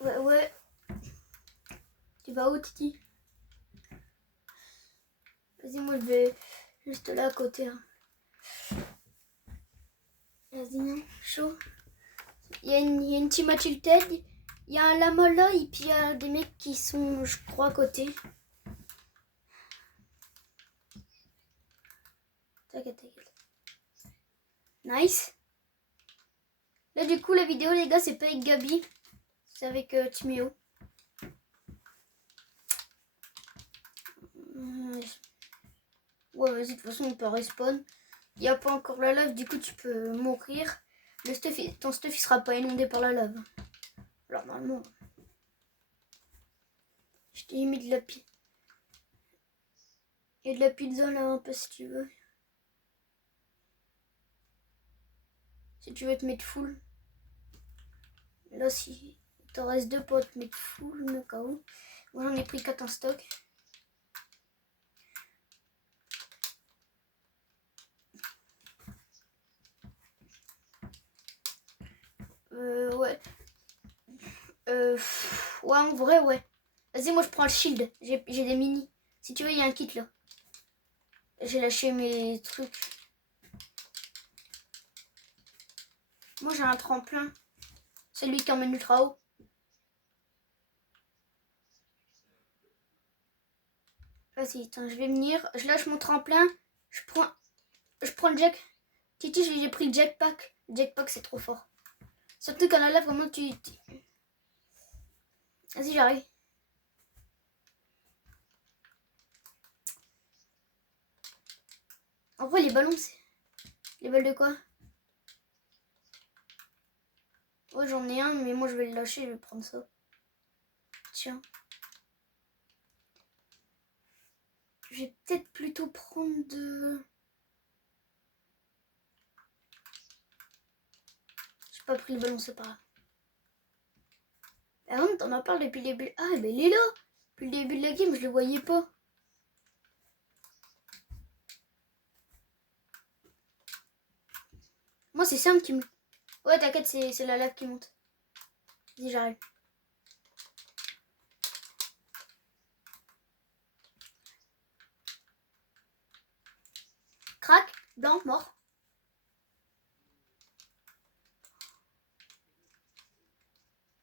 Ouais. Tu vas où, Titi? Vas-y, moi je vais juste là à côté. Hein. Vas-y, hein, chaud. Il y a une team à Tilted, il y a un lama là, et puis il y a des mecs qui sont, je crois, à côté. T'inquiète. Nice. Là, du coup, la vidéo, les gars, c'est pas avec Gabi, c'est avec Timéo. Ouais, vas-y, de toute façon, on peut respawn. Il n'y a pas encore la lave, du coup, tu peux mourir. Ton stuff, il sera pas inondé par la lave. Alors, normalement, je t'ai mis de la pizza. Il y a de la pizza là, un peu, si tu veux. Si tu veux te mettre full. Là, si il t'en reste 2 pour te mettre full, au cas où. Moi, j'en ai pris 4 en stock. Ouais. Ouais, en vrai, ouais. Vas-y, moi, je prends le shield. J'ai des mini. Si tu veux, il y a un kit, là. J'ai lâché mes trucs. Moi, j'ai un tremplin. Celui qui emmène ultra haut. Vas-y, attends, je vais venir. Je lâche mon tremplin. Je prends le jack. Titi, j'ai pris le jackpack. Le jackpack, c'est trop fort. Surtout quand la lave, vraiment, Vas-y, j'arrive. En vrai, les ballons, c'est... Les balles de quoi? Ouais, j'en ai un, mais moi, je vais le lâcher. Je vais prendre ça. Tiens. Je vais peut-être plutôt prendre de... J'ai pas pris le ballon, c'est pas grave. Par contre, t'en as parlé depuis le début. Ah, ben il est là. Depuis le début de la game, je le voyais pas. Moi, c'est Sam qui me... Ouais, t'inquiète, c'est la lave qui monte. Vas-y, j'arrive. Crac, blanc, mort.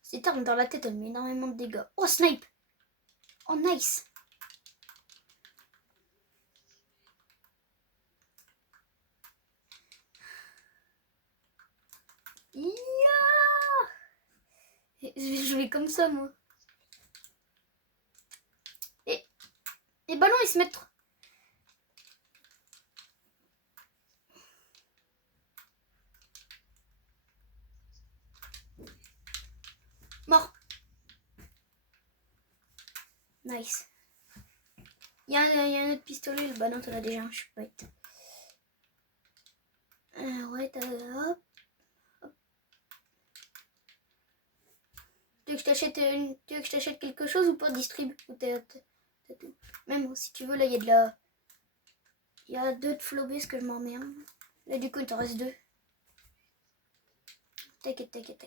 Cette arme dans la tête, elle met énormément de dégâts. Oh, snipe. Oh, nice. Yeah. Je vais comme ça, moi. Et les ballons, ils se mettent... Mort. Nice. Il y a un autre pistolet. Le ballon, t'en as déjà un. Je suis bête. Ouais, hop. Tu veux que je t'achète quelque chose ou pas? Distrib. Ou t'as tout. Même si tu veux, là, il y a de la... Il y a 2 de flobés, ce que je m'en mets un. Là, du coup, il t'en reste 2. T'inquiète. T'inquiète,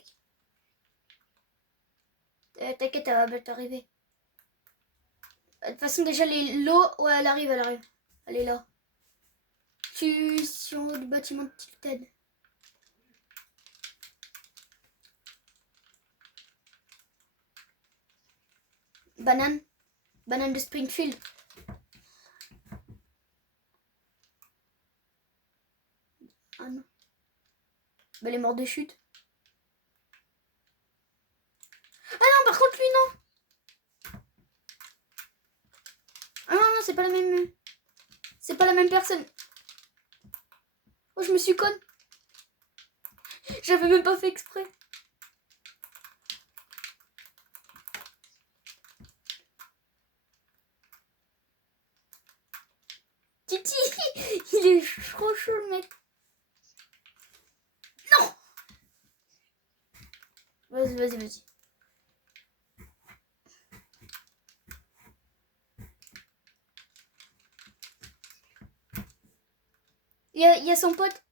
elle va t'arriver. De toute façon, déjà, l'eau... Ouais, elle arrive. Elle est là. Tu suis en haut du bâtiment de Tilted. Banane de Springfield. Ah non. Bah, elle est morte de chute. Ah non, par contre, lui, non. Ah non, c'est pas la même... C'est pas la même personne. Oh, je me suis conne. J'avais même pas fait exprès. Titi, il est trop chaud, le mec. Non. Vas-y. Il y a son pote.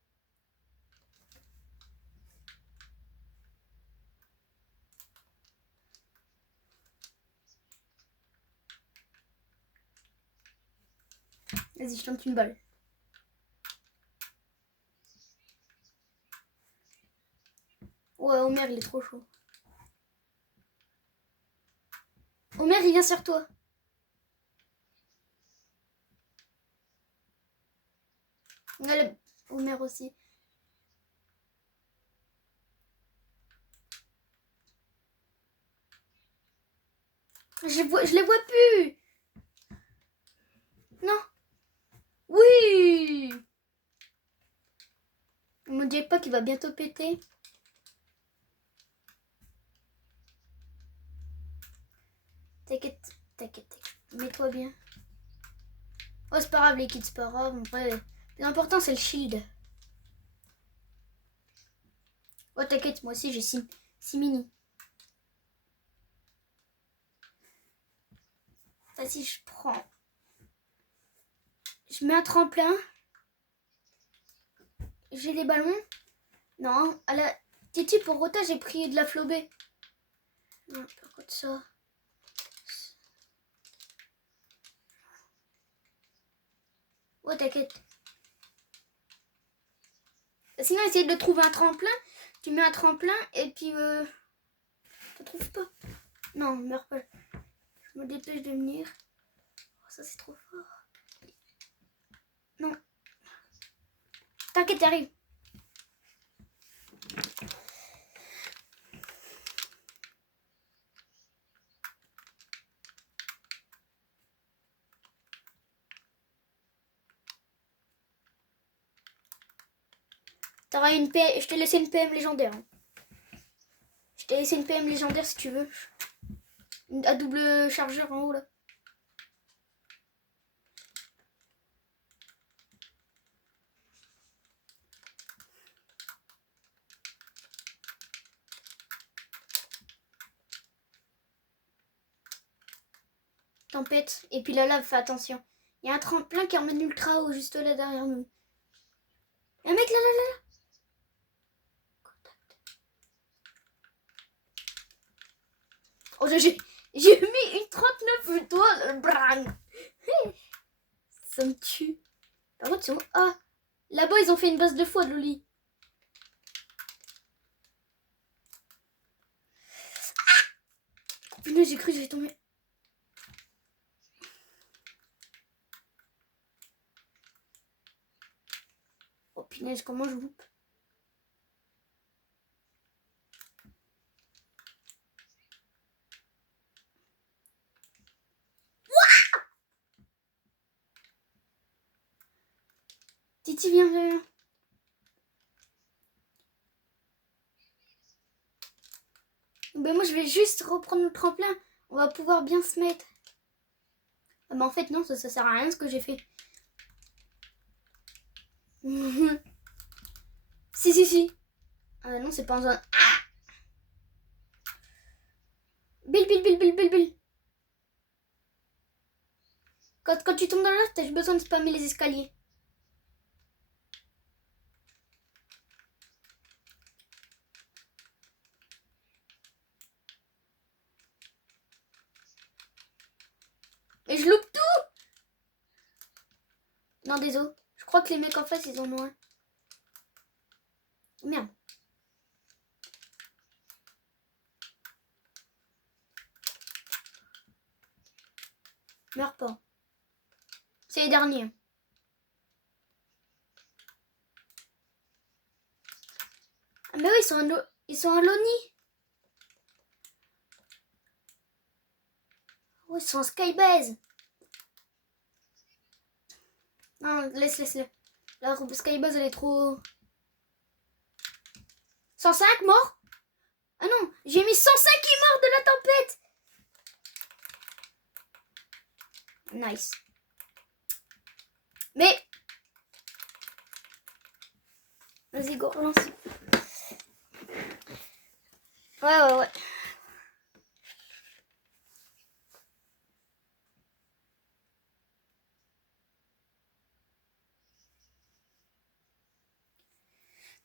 Vas-y, je tente une balle. Ouais, Homer, il est trop chaud. Homer, il vient sur toi. Ouais, Homer aussi. Je les vois plus. Non. Oui. Mon jackpot, il va bientôt péter. T'inquiète, t'inquiète. Mets-toi bien. Oh, c'est pas grave, les kids, c'est pas grave. Après, l'important, c'est le shield. Oh, t'inquiète, moi aussi, j'ai 6 mini. Vas-y, je prends. Je mets un tremplin. J'ai les ballons. Non, à la Titi, pour Rota, j'ai pris de la flobée. Non, par contre, ça. Oh, t'inquiète. Sinon, essaye de trouver un tremplin. Tu mets un tremplin et puis... Tu trouves pas? Non, meurs pas. Je me dépêche de venir. Oh, ça, c'est trop fort. Non. T'inquiète, t'arrives. T'auras une PM. Je t'ai laissé une PM légendaire. Hein. Je t'ai laissé une PM légendaire si tu veux. À double chargeur en haut là. Tempête. Et puis la lave, fais attention. Il y a un tremplin qui emmène ultra haut juste là derrière nous. Un mec là. Oh, j'ai mis une 39 étoiles. Brang. Ça me tue. Par contre, c'est bon. Ah, là-bas, ils ont fait une base de foi, Loli. Putain, j'ai cru que j'allais tomber. Oh, punaise, comment je loupe. Titi, viens. Ben moi, je vais juste reprendre le tremplin. On va pouvoir bien se mettre. Ah, mais en fait, non, ça sert à rien ce que j'ai fait. Si. Ah non, c'est pas en zone. Ah Bill. Quand tu tombes dans l'eau, t'as besoin de spammer les escaliers. Et je loupe tout. Non, désolé. Je crois que les mecs en face, ils en ont un. Merde. Meurs pas. C'est les derniers. Ah mais oui, ils sont en Loni. Oh, ils sont en Skybase. Non, laisse-le. La Skybase, elle est trop... 105 morts. Ah non, j'ai mis 105 qui morts de la tempête. Nice. Mais... Vas-y, go, relance. Ouais.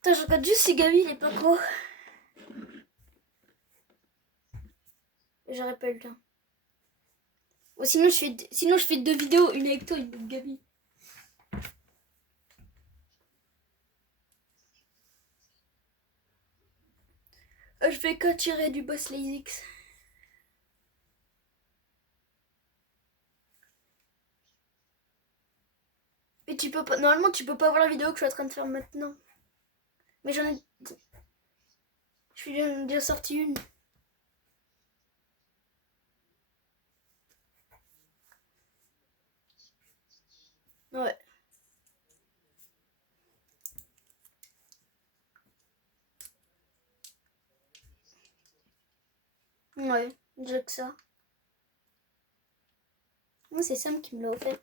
Attends, je regarde juste si Gabi, il est pas quoi. J'aurais pas eu le temps. Ou sinon, je fais 2 vidéos, une avec toi, une avec Gabi. fais qu'à tirer du boss Lasix. Et tu peux pas. Normalement, tu peux pas voir la vidéo que je suis en train de faire maintenant. Mais j'en ai. Je suis déjà sorti une. Ouais. Ouais, déjà que ça. Moi, c'est Sam qui me l'a offert.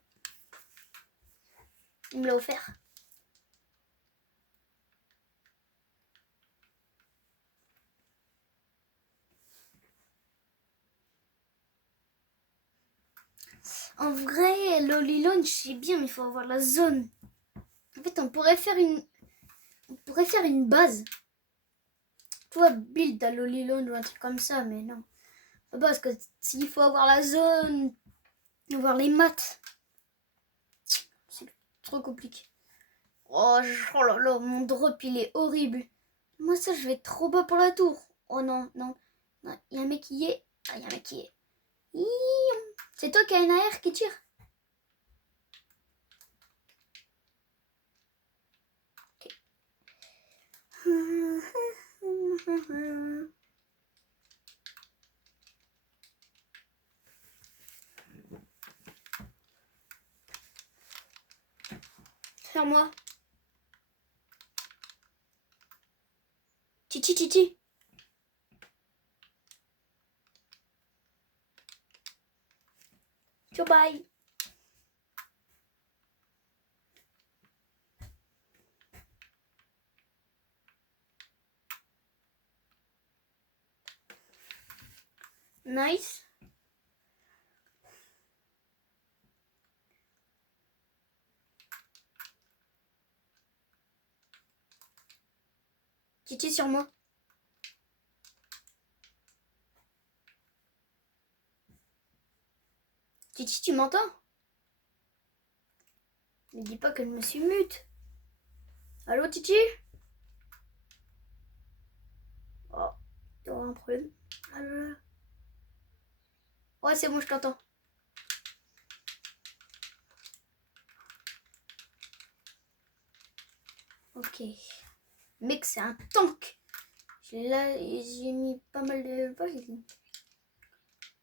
Il me l'a offert. En vrai, l'Holy Launch, c'est bien, mais il faut avoir la zone. En fait, on pourrait faire une base. Tu vois, build à l'Holy Launch ou un truc comme ça, mais non. Parce que s'il faut avoir la zone, avoir les maths, c'est trop compliqué. Oh, oh là là, mon drop, il est horrible. Moi, ça, je vais être trop bas pour la tour. Oh non, non. Non, il y a un mec qui y est. Ah, il y a un mec qui y est. C'est toi qui as une AR qui tire. Ok. Faire moi. Titi, titi. Bye. Nice. Titi sur moi. Titi, tu m'entends? Ne dis pas que je me suis mute. Allô, Titi? Oh, il y aura un problème. Allô? Ouais, c'est bon, je t'entends. Ok. Mec, c'est un tank. Là, j'ai mis pas mal de balles.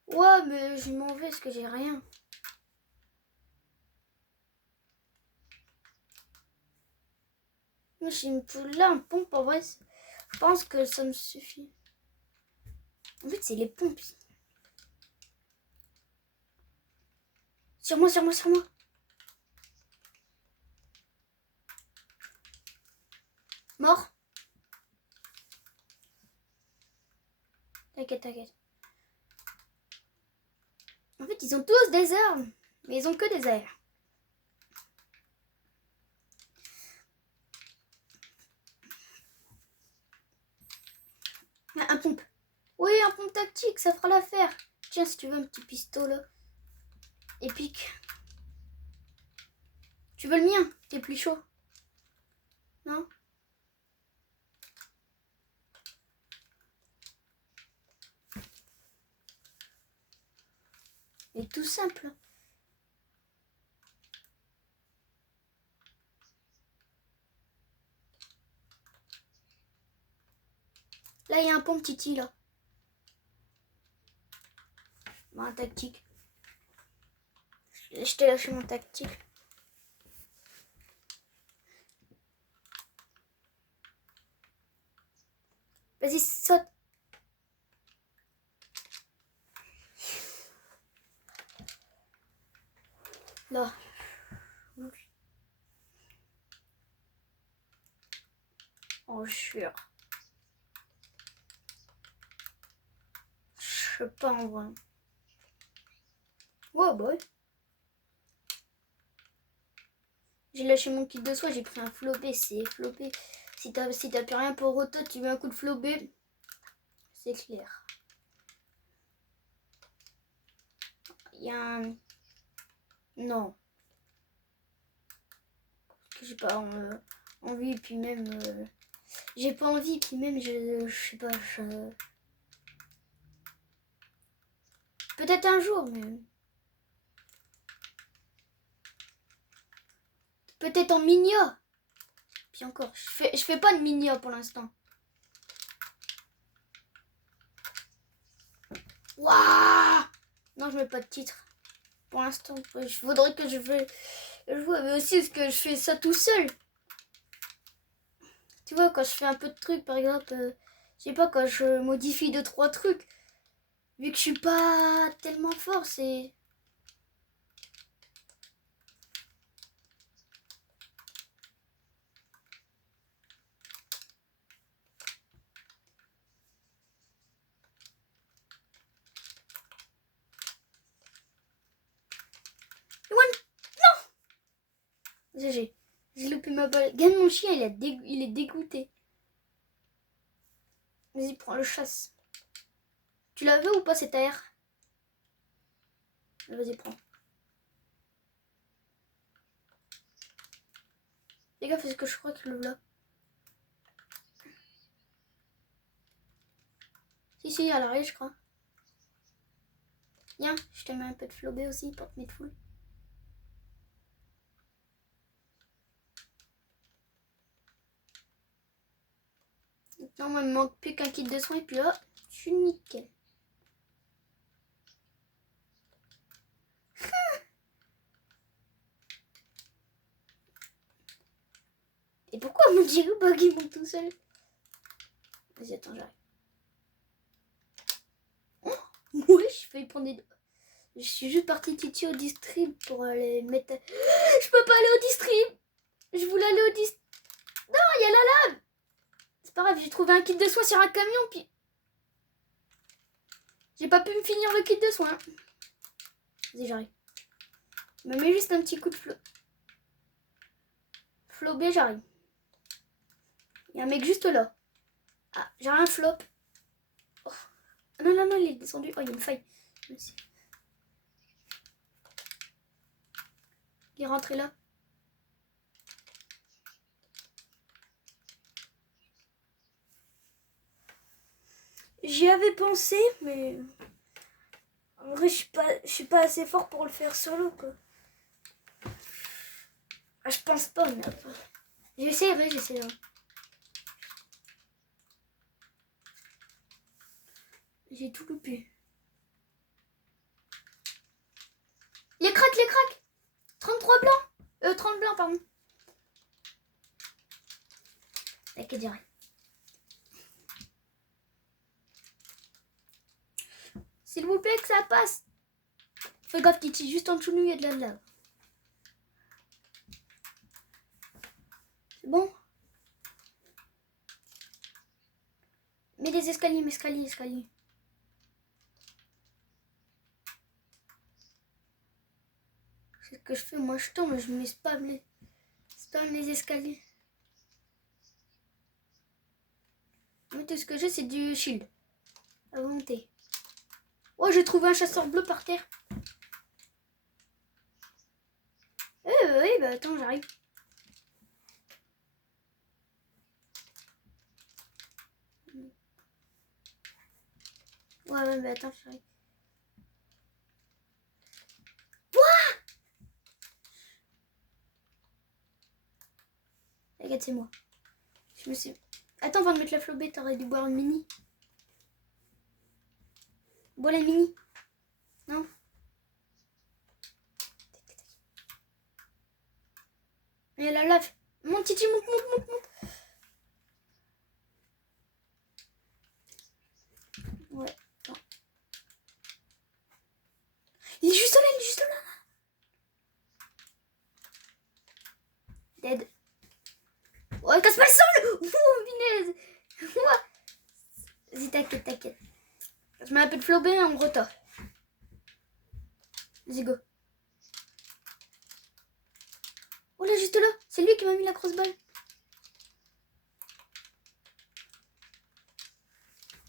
Ouais, mais je m'en vais parce que j'ai rien. Moi, j'ai là un pompe en vrai. Je pense que ça me suffit. En fait, c'est les pompes. Sur moi, sur moi, sur moi. Mort. T'inquiète, t'inquiète. En fait, ils ont tous des armes. Mais ils ont que des airs. Un pompe. Oui, un pompe tactique, ça fera l'affaire. Tiens, si tu veux un petit pistolet. Épique. Tu veux le mien? T'es plus chaud. Non? Il est tout simple. Là, il y a un pompe titi, là. Bon, un tactique. Je t'ai lâché mon tactique. Vas-y, saute. Là. Oh, jure. Je sais pas en vrai. Ouais, bah ouais. J'ai lâché mon kit de soie, j'ai pris un flobé, c'est flobé. Si t'as plus rien pour auto, tu mets un coup de flobé. C'est clair. Il y a un... Non. J'ai pas envie, et puis même... J'ai pas envie, puis même, je sais pas, peut-être un jour, mais... Peut-être en Minia. Puis encore, je fais pas de Minia pour l'instant. Waouh! Non, je mets pas de titre. Pour l'instant, il faudrait que je vais jouer. Mais aussi, parce que je fais ça tout seul. Tu vois, quand je fais un peu de trucs, par exemple, je sais pas, quand je modifie 2-3 trucs, vu que je suis pas tellement fort, c'est... GG. J'ai loupé ma balle. Gagne mon chien, il est dégoûté. Vas-y, prends le chasse. Tu la veux ou pas cette air? Vas-y, prends. Les gars, parce que je crois que le là. Si, à l'arrêt, je crois. Viens, je te mets un peu de flobé aussi pour te mettre full. Maintenant, moi, il me manque plus qu'un kit de soins et puis là, je suis nickel. Et pourquoi mon Diego bug il monte tout seul? Vas-y, attends, j'arrive. Oh, ouais, je fais prendre des... Je suis juste partie titi au distrib pour aller mettre... Je peux pas aller au distrib. Je voulais aller au distrib. Non, il y a la lave. C'est pas grave, j'ai trouvé un kit de soins sur un camion, puis... J'ai pas pu me finir le kit de soins. Vas-y, j'arrive. Je me mets juste un petit coup de flobé, j'arrive. Il y a un mec juste là. Ah, j'ai un flop. Oh. Non, il est descendu. Oh, il y a une faille. Il est rentré là. J'y avais pensé, mais... En vrai, je suis pas assez fort pour le faire solo, quoi. Ah, je pense pas, mais... J'essaierai. J'ai tout loupé. Les cracks 33 blancs 30 blancs, pardon. T'inquiète, direct. S'il vous plaît, que ça passe. Fais gaffe, Titi, juste en dessous de nous, il y a de la lave. C'est bon? Mets des escaliers, escaliers. C'est ce que je fais, moi je tombe, je mets spam les escaliers. Mais tout ce que j'ai, c'est du shield. À volonté. Oh, j'ai trouvé un chasseur bleu par terre. Oui, bah attends, j'arrive. Ouais, bah attends, j'arrive. Regarde, c'est moi. Je me suis... Attends, avant de mettre la flobée, t'aurais dû boire une mini. Bois la mini. Non. Et la lave. Mon Titi, monte. Ouais. Attends. Il est juste là. Dead. Oh, casse pas le sol. Oh, punaise. Vas-y, t'inquiète. Je mets un peu de flobé, on retard. Vas-y, go. Oh là, juste là. C'est lui qui m'a mis la grosse balle.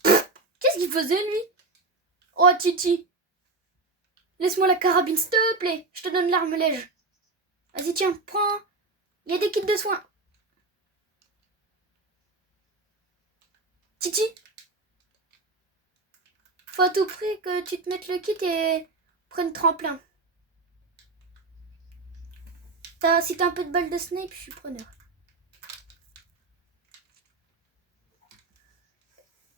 Qu'est-ce qu'il faisait, lui? Oh, Titi. Laisse-moi la carabine, s'il te plaît. Je te donne l'arme lège. Vas-y, tiens, prends. Il y a des kits de soins. Titi, faut à tout prix que tu te mettes le kit et prennes tremplin. Si t'as un peu de balle de Snape, je suis preneur.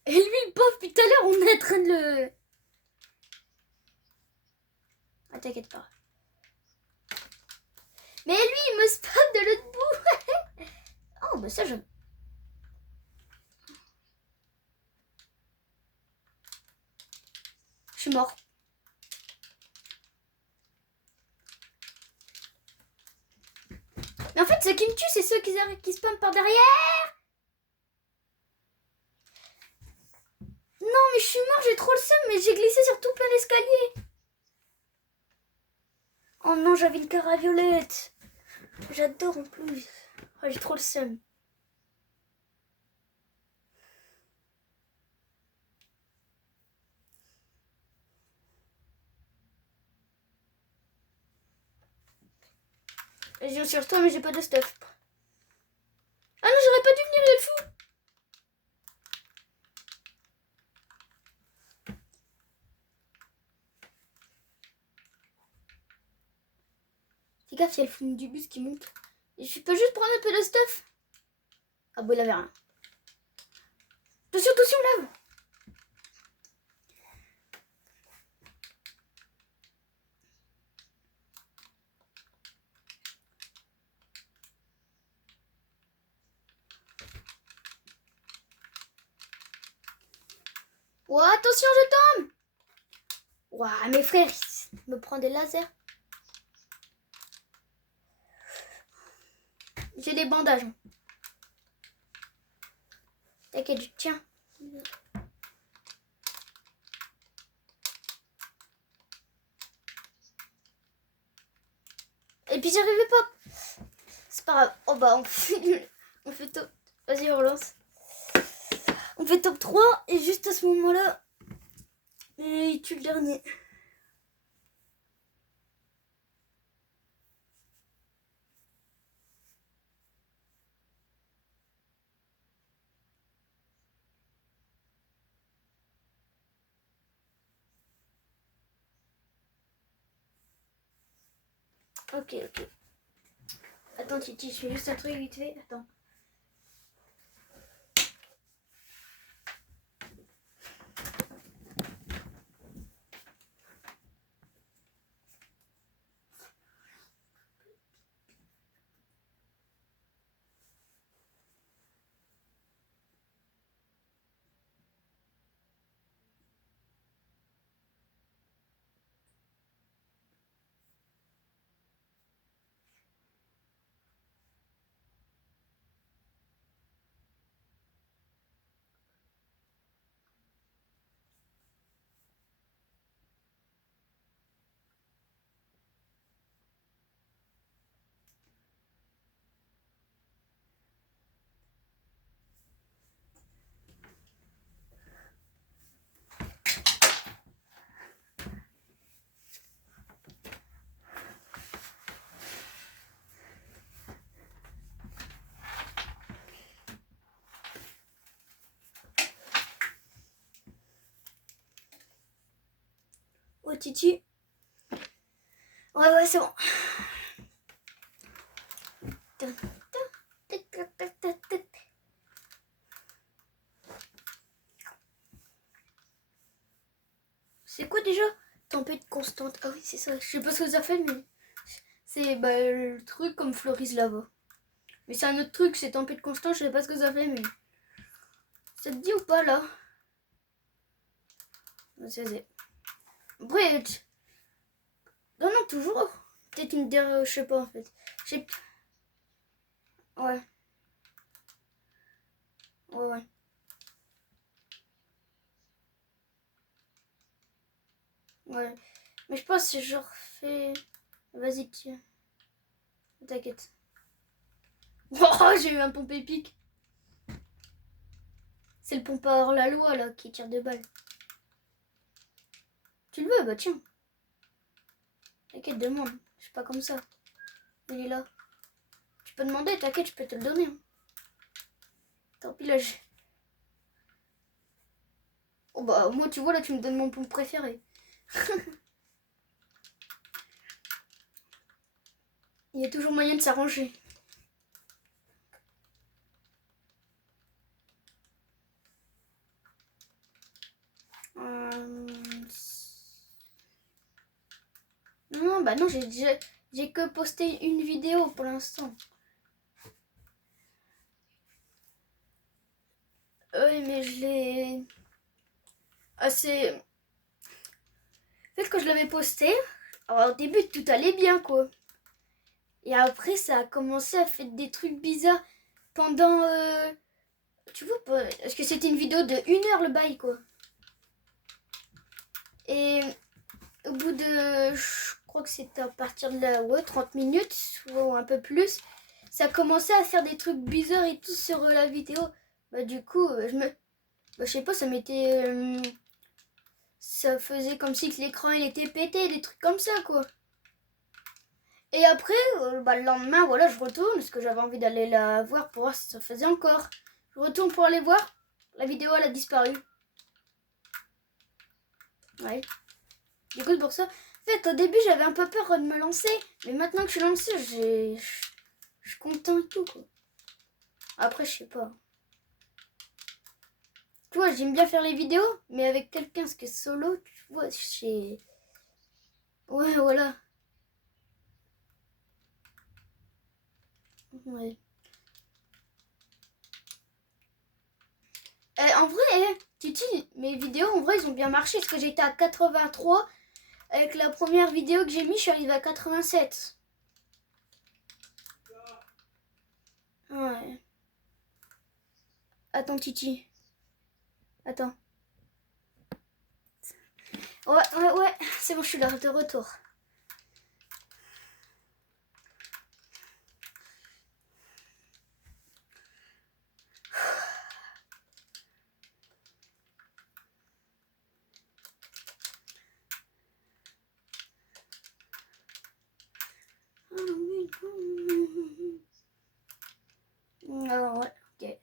Et lui, le pauvre, depuis tout à l'heure, on est en train de le... Ah, t'inquiète pas. Mais lui, il me spam de l'autre bout. Oh, bah ça, je... Je suis mort. Mais en fait, ceux qui me tuent, c'est ceux qui spamment par derrière. Non, mais je suis mort, j'ai trop le seum, mais j'ai glissé sur tout plein d'escaliers. Oh non, j'avais une carte à violette. J'adore en plus. Oh, j'ai trop le seum. J'ai sur toi, mais j'ai pas de stuff. Ah non, j'aurais pas dû venir, il est fou. Fais gaffe, il y a le fou du bus qui monte. Et je peux juste prendre un peu de stuff. Ah bon, il avait rien. Attention, attention, lave. Oh, attention, je tombe. Ouah, mes frères, ils me prennent des lasers. J'ai des bandages. T'inquiète, tiens. Et puis j'arrivais pas. C'est pas grave. Oh bah on fait top. Vas-y, on relance. On fait top 3 et juste à ce moment-là, il tue le dernier. Ok. Attends, Titi, je fais juste un truc vite fait. Attends. Oh, Titi. Ouais, c'est bon. C'est quoi déjà? Tempête constante. Ah oui, c'est ça. Je sais pas ce que ça fait, mais c'est le truc comme Floris là-bas. Mais c'est un autre truc, c'est tempête constante. Je sais pas ce que ça fait, mais ça te dit ou pas là? C'est. Après, non, toujours. Peut-être une dernière, je sais pas en fait. Ouais. Ouais. Ouais. Mais je pense que je refais. Vas-y, tiens. T'inquiète. Oh, j'ai eu un pompe épique. C'est le pompeur la loi là qui tire des balles. Tu le veux? Bah tiens. T'inquiète, demande. Je suis pas comme ça. Il est là. Tu peux demander, t'inquiète, je peux te le donner. Hein. Tant pis là, Oh bah moi tu vois là tu me donnes mon pont préféré. Il y a toujours moyen de s'arranger. Non, bah non, j'ai que posté une vidéo pour l'instant. Oui, mais je l'ai assez... En fait, quand je l'avais posté, alors au début, tout allait bien, quoi. Et après, ça a commencé à faire des trucs bizarres pendant... tu vois, parce que c'était une vidéo de 1 heure, le bail, quoi. Et au bout de... Je crois que c'était à partir de là, ouais, 30 minutes, ou un peu plus, ça a commencé à faire des trucs bizarres et tout sur la vidéo. Bah du coup, bah, je sais pas, ça m'était... ça faisait comme si que l'écran il était pété, des trucs comme ça, quoi. Et après, bah, le lendemain, voilà, je retourne, parce que j'avais envie d'aller la voir pour voir si ça faisait encore. Je retourne pour aller voir, la vidéo, elle a disparu. Ouais. Du coup, c'est pour ça... En fait, au début, j'avais un peu peur de me lancer, mais maintenant que je suis lancée, je suis content et tout, quoi. Après, je sais pas. Tu vois, j'aime bien faire les vidéos, mais avec quelqu'un, ce qui est solo, tu vois, c'est... Ouais, voilà. Ouais. En vrai, Titi, mes vidéos, en vrai, ils ont bien marché, parce que j'étais à 83. Avec la première vidéo que j'ai mis, je suis arrivée à 87. Ouais. Attends, Titi. Attends. Ouais, ouais, ouais. C'est bon, je suis là, de retour. Alors, ouais, ok.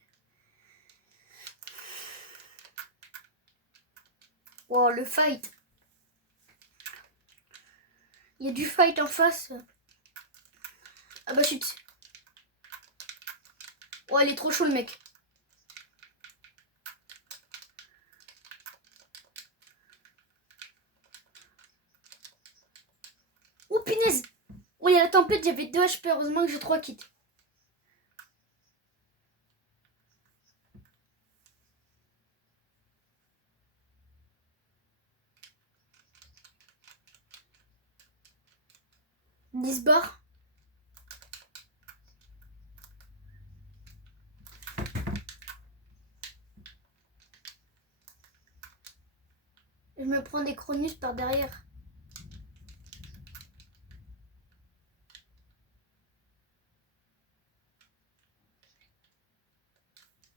Wow, le fight. Il y a du fight en face. Ah bah, chut. Oh, il est trop chaud, le mec. Oh, punaise. Oh, il y a la tempête, j'avais 2 HP. Heureusement que j'ai 3 kits. Dix barres. Je me prends des Cronus par derrière.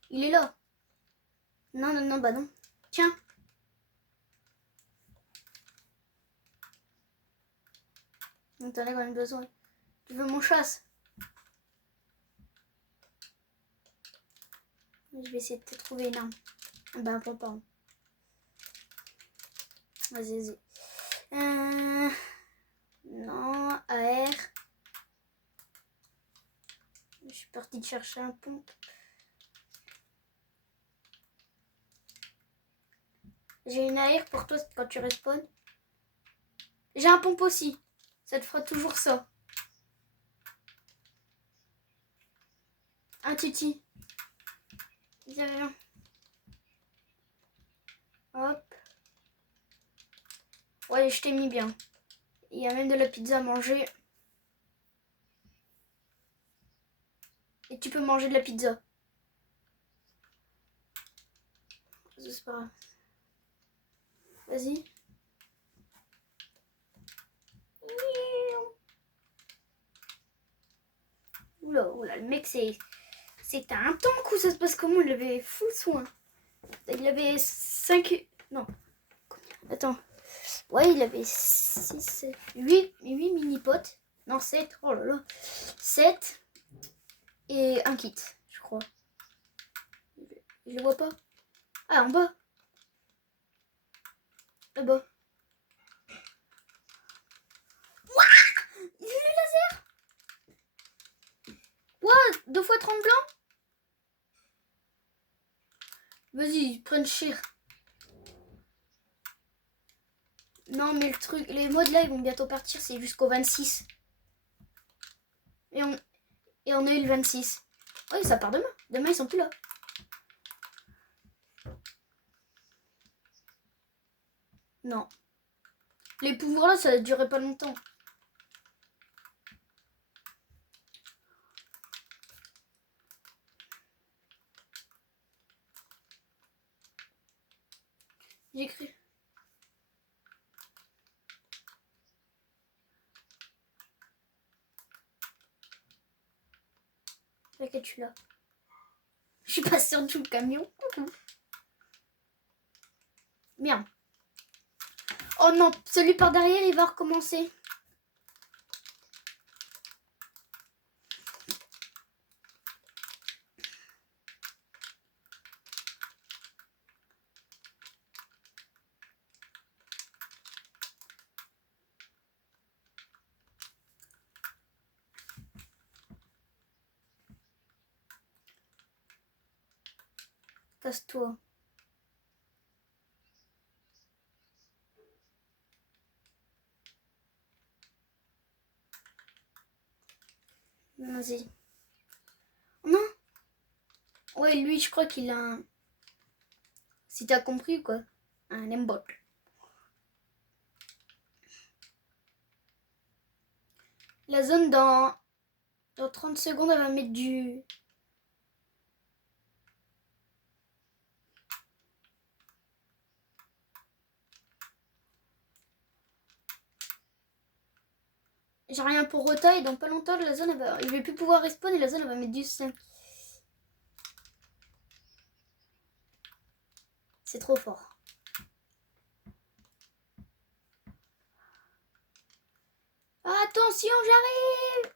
Il est là. Non, non, non, bah non. Tiens. T'en as quand même besoin. Tu veux mon chasse? Je vais essayer de te trouver une arme. Bah, pas. Vas-y, vas-y. Non, AR. Je suis partie de chercher un pompe. J'ai une AR pour toi quand tu respawns. J'ai un pompe aussi. Ça te fera toujours ça. Un titi. Viens, viens. Hop. Ouais, je t'ai mis bien. Il y a même de la pizza à manger. Et tu peux manger de la pizza. C'est pas grave. Vas-y. Oula, oula, le mec, c'était un tank ou ça se passe comment? Il avait full soin. Il avait 5... Non. Attends. Ouais, il avait 6... 8 mini-potes. Non, 7. Oh là là. 7. Et un kit, je crois. Je le vois pas. Ah, en bas. Là-bas. Ouah, il est le laser. Ouah, 2 fois 30 blancs. Vas-y, prenne cher. Non, mais le truc, les modes là, ils vont bientôt partir. C'est jusqu'au 26. Et on a eu le 26. Oui, ça part demain. Demain, ils sont plus là. Non. Les pouvoirs là, ça ne durait pas longtemps. J'écris. T'inquiète, je suis là. Je suis passée en dessous le camion. Merde. Oh non, celui par derrière, il va recommencer. Casse-toi. Vas-y. Non. Ouais, lui, je crois qu'il a un... Si t'as compris, quoi. Un aimbot. La zone dans 30 secondes, elle va mettre du... J'ai rien pour Rota et dans pas longtemps, la zone, il va plus pouvoir respawn et la zone, elle va mettre du 5. C'est trop fort. Attention, j'arrive!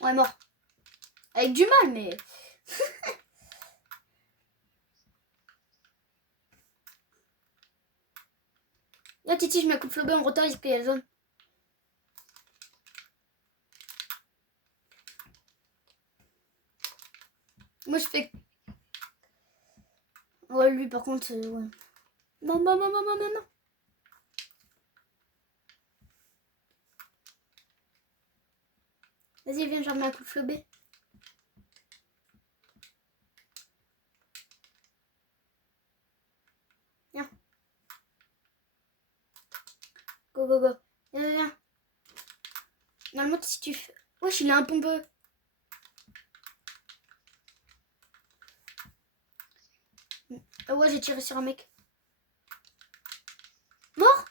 Ouais, mort. Avec du mal, mais... Là, Titi, je mets un coup de flobé en retard, il se paye la zone. Moi, je fais... Ouais, lui, par contre, ouais. Non, non, non, non, non, non, non. Vas-y, viens, je remets un coup de flobé. Viens. Go, go, go. Viens, viens. Normalement, si tu fais... Wesh, il a un pompeux. Ah ouais, j'ai tiré sur un mec. Mort.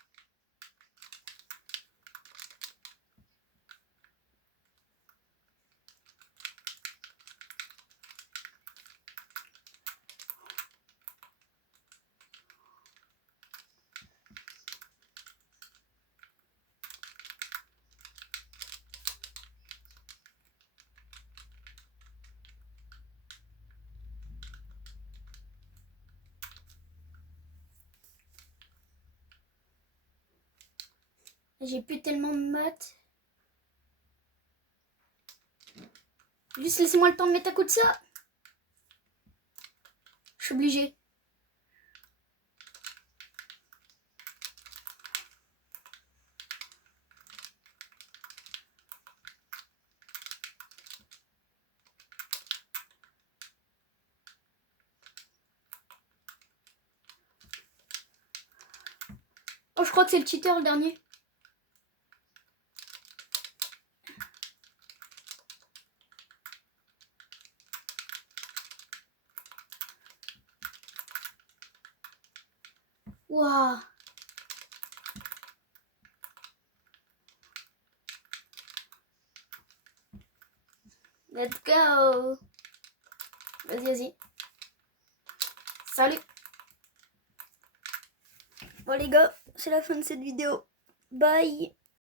J'ai plus tellement de maths. Juste laissez-moi le temps de mettre à coup de ça. Je suis obligée. Oh, je crois que c'est le cheater le dernier. Waouh. Let's go. Vas-y, vas-y. Salut. Bon les gars, c'est la fin de cette vidéo. Bye.